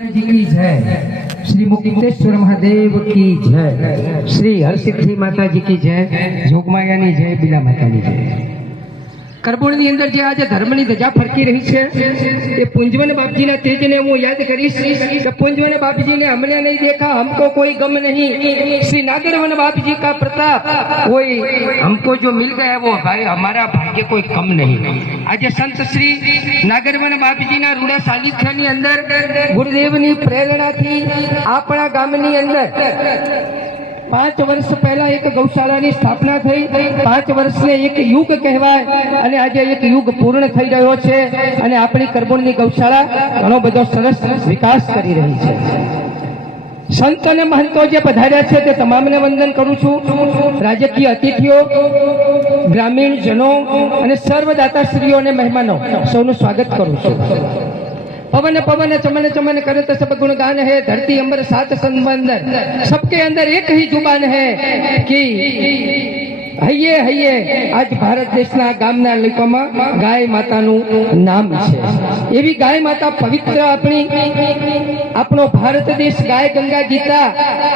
जी की जय। श्री मुक्तेश्वर महादेव की जय। श्री हरसिद्धि माता जी की जय। जोगमाया ની જય, બીલા માતાની જય। કરબોળ ની અંદર જે આજે ધર્મની ધજા ફરકી રહી છે એ પુંજવન બાપજીના તેજને હું યાદ કરીશ કે પુંજવન બાપજી ने हमने नहीं देखा हमको कोई गम नहीं। श्री नागरवन बाप जी का प्रताप कोई हमको जो मिल गया वो भाई हमारा भाग्य कोई कम नहीं। आज संत श्री नागरवन बापजीના રૂડા સાનિધ્યની અંદર ગુરુદેવની પ્રેરણાથી આપણા ગામની અંદર 5 વર્ષ પહેલા એક ગૌશાળાની સ્થાપના થઈ। 5 વર્ષને એક યુગ કહેવાય અને આજે એક યુગ પૂર્ણ થઈ રહ્યો છે અને આપણી કરબોળની ગૌશાળા ઘણો બધો સરસ વિકાસ કરી રહી છે। સંતો અને મહંતો જે પધાર્યા છે તે તમામને વંદન કરું છું। રાજકીય અતિથિઓ, ગ્રામીણ જનો અને સર્વદાતાશ્રીઓ અને મહેમાનો સૌનું સ્વાગત કરું છું। पवन पवन चमन चमन करत सब गुणगान है। धरती अंबर सात संबंदर सबके अंदर एक ही जुबान है कि हइये हइये। आज भारत देशना गामना लोकोमां गाय माताનું નામ છે। એવી ગાય માતા પવિત્ર આપણો ભારત દેશ ગાય ગંગા ગીતા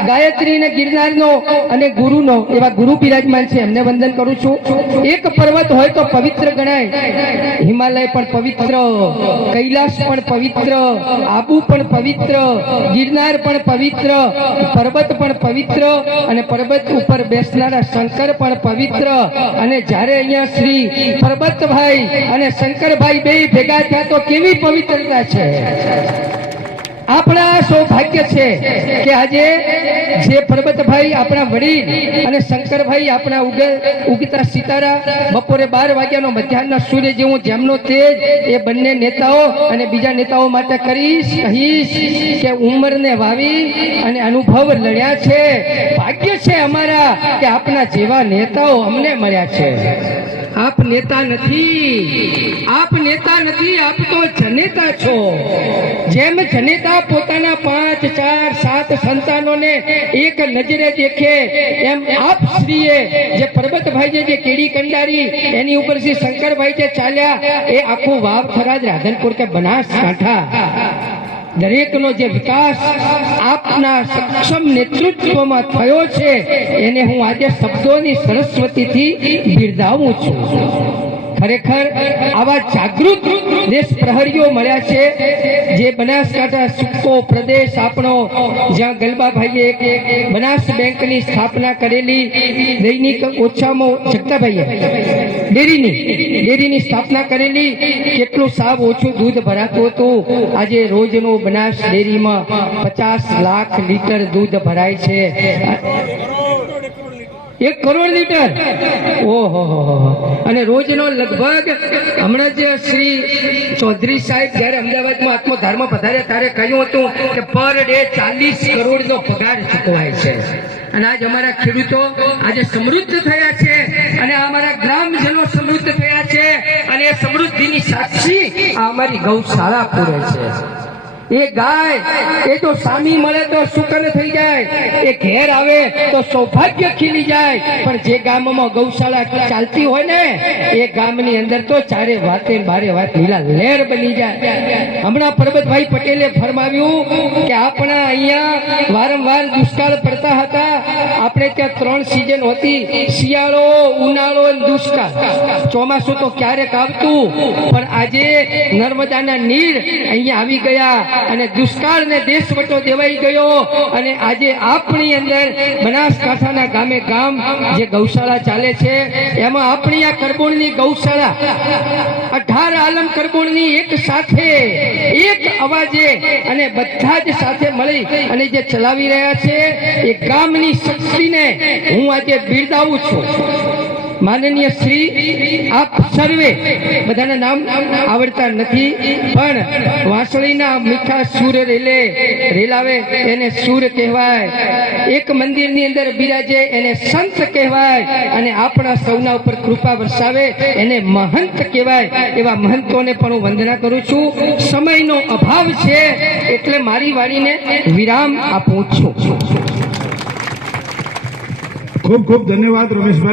ગાયત્રી ને ગિરનારનો અને ગુરુનો એવા ગુરુ બિરાજમાન છે, એમને વંદન કરું છું। એક પર્વત હોય તો પવિત્ર ગણાય। હિમાલય પણ પવિત્ર, કૈલાસ પણ પવિત્ર, આબુ પણ પવિત્ર, ગિરનાર પણ પવિત્ર, પર્વત પણ પવિત્ર અને પર્વત ઉપર બેસનારા શંકર પણ પવિત્ર। અને જ્યારે અહીંયા શ્રી પરબતભાઈ અને શંકરભાઈ બે ભેગા થયા તો કેવી પવિત્રતા છે। આપણા સૌભાગ્ય છે કે આજે જે પરબતભાઈ આપણા વડીલ અને શંકરભાઈ આપણા ઉગતા સિતારા, બપોરે 12 વાગ્યાનો મધ્યાહનના સૂર્ય જેવું જેમનો તેજ, એ બંને નેતાઓ અને બીજા નેતાઓ માટે કહીશ કે ઉંમરને વાવી અને અનુભવ લડ્યા છે। ભાગ્ય છે અમારા કે આપના જેવા નેતાઓ અમને મળ્યા છે। આપ નેતા નથી, આપ નેતા નથી, આપ તો જનેતા છો। જેમ જનેતા પોતાના 5, 4, 7 સંતાનોને એક નજરે દેખે એમ આપ શ્રીએ જે પરબતભાઈ જે કેડી કંડારી એની ઉપર શ્રી શંકરભાઈ જે ચાલ્યા એ આખું વાવ થરાદ રાધનપુર કે બનાસકાંઠા દરેકનો જે વિકાસ આપના સક્ષમ નેતૃત્વમાં થયો છે એને હું આજે શબ્દોની સરસ્વતીથી બિરદાવું છું। ખરેખર આવા જાગૃત દેશ પ્રહરીઓ મળ્યા છે જે બનાસકાંઠા સૂકો પ્રદેશ આપણો, જ્યાં ગલબાભાઈએ એક બનાસ બેંકની સ્થાપના કરેલી, દૈનિક ઓછામાં જગતાભાઈએ ડેરીની સ્થાપના કરેલી, કેટલું સાવ ઓછું દૂધ ભરાતું હતું। આજે રોજનું બનાસ ડેરીમાં 50 લાખ લીટર દૂધ ભરાય છે। 1 કરોડ લીટર, ઓહો। અને રોજનો લગભગ હમણાં જ શ્રી ચૌધરી સાહેબ જયારે અમદાવાદમાં આત્મધારમાં પધાર્યા ત્યારે કહ્યું હતું કે પર ડે 40 કરોડનો પગાર ચૂકવાય છે। અને આજ અમારા ખેડૂતો આજે સમૃદ્ધ થયા છે અને અમારા ગ્રામજનો સમૃદ્ધ થયા છે અને એ સમૃદ્ધિની સાક્ષી આ અમારી ગૌશાળા પૂરે છે। એ ગાય એ તો સામી મળે તો સુકન થઈ જાય, એ ઘેર આવે તો સૌભાગ્ય ખીલી જાય। પણ જે ગામમાં ગૌશાળા ચાલતી હોય ને એ ગામની અંદર તો ચારે વાતે બારે વાત લીલા લહેર બની જાય। હમણાં પરબતભાઈ પટેલે ફરમાવ્યું કે આપણા અહીંયા વારંવાર દુષ્કાળ પડતા હતા। આપણે ત્યાં 3 સિઝન હતી, શિયાળો, ઉનાળો અને દુષ્કાળ। ચોમાસું તો ક્યારેક આવતું, પણ આજે નર્મદાના નીર અહીંયા આવી ગયા અને દુષ્કાળને દેશવટો દેવાઈ ગયો અને આજે આપણી અંદર બનાસકાંઠાના ગામે ગામ જે ગૌશાળા ચાલે છે એમાં આપણી આ કરબોળની ગૌશાળા 18 આલમ કરબોળની એક સાથે એક અવાજે અને બધા જ સાથે મળી અને જે ચલાવી રહ્યા છે એ ગામની શક્તિને હું આજે બિરદાવું છું। માનનીય શ્રી આપ સર્વે, બધાના નામ આવડતા નથી, પણ વાંસળીના મીઠા સૂર રેલાવે એને સૂર કહેવાય। એક મંદિરની અંદર બિરાજે એને સંત કહેવાય અને આપણા સૌના ઉપર કૃપા વરસાવે એને મહંત કહેવાય। એવા મહંતોને પણ હું વંદના કરું છું। સમયનો અભાવ છે એટલે મારી વાણીને વિરામ આપું છું। ખૂબ ખૂબ ધન્યવાદ રમેશભાઈ।